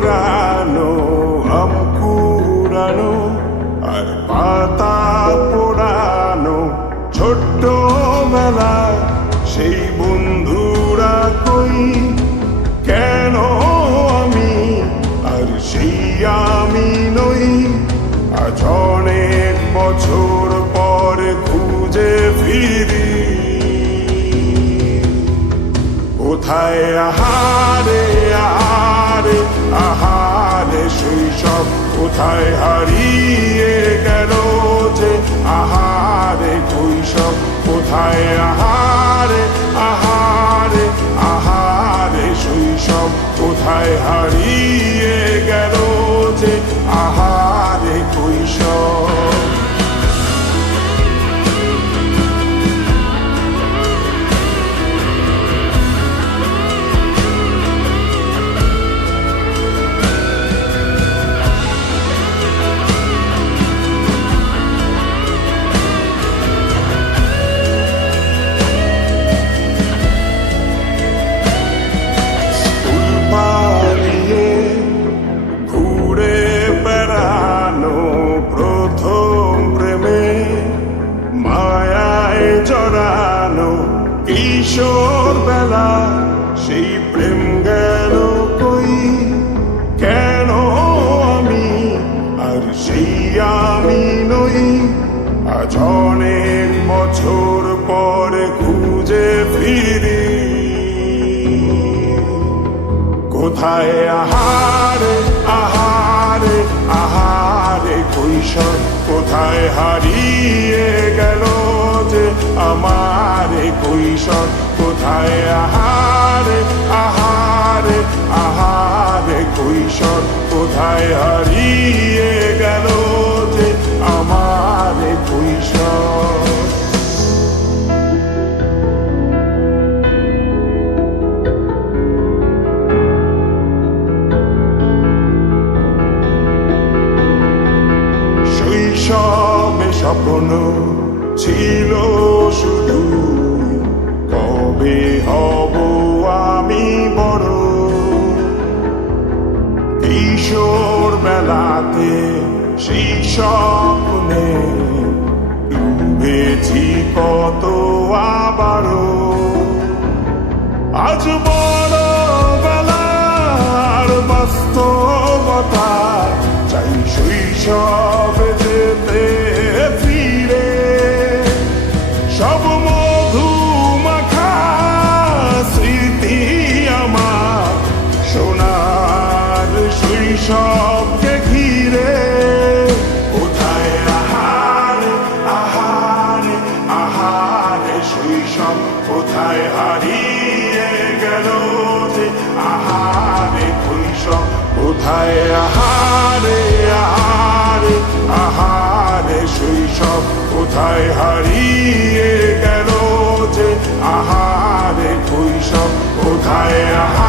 ওড়ানো আম কুড়ানো আর পাতা পোড়ানো ছোট্টবেলা সেই বন্ধুরা কই কেন আমি আর সেই আমি নই আজ অনেক বছর পর খুঁজে ফিরি কোথায় আহারে আহারে আহারে শৈশব কোথায় হারিয়ে গেল যে আহারে কৈশব কোথায় আহারে আহারে আহারে শৈশব কোথায় হারিয়ে গেল যে আহারে কৈশব কিশোর বেলা সেই প্রেম গেল কই কেন আমি আর সেই আমি নই আজ অনেক বছর পরে খুঁজে ফিরি কোথায় আহারে আহারে আহারে কৈশোর কোথায় হারিয়ে গেল যে আমার কৈশোর কোথায় আহারে আহারে আহারে কৈশোর কোথায় হারিয়ে গেল যে আমার কৈশোর শৈশবে স্বপ্ন ছিল শুধু কবে হব আমি বড় কিশোর বেলাতে সেই স্বপ্নে ডুবেছি কত আবারও আজ বড় বেলার বাস্তবতা চাই শৈশবে যেতে ফিরে সব মধু মাখা স্মৃতি আমার সোনার শৈশবকে ঘিরে কোথায় আহারে আহারে আহারে শৈশব কোথায় হারিয়ে গেল যে আহারে কৈশব কোথায় আহারে আহারে আহারে শৈশব কোথায় হারিয়ে গেল যে আহারে কৈশব কোথায় আহারে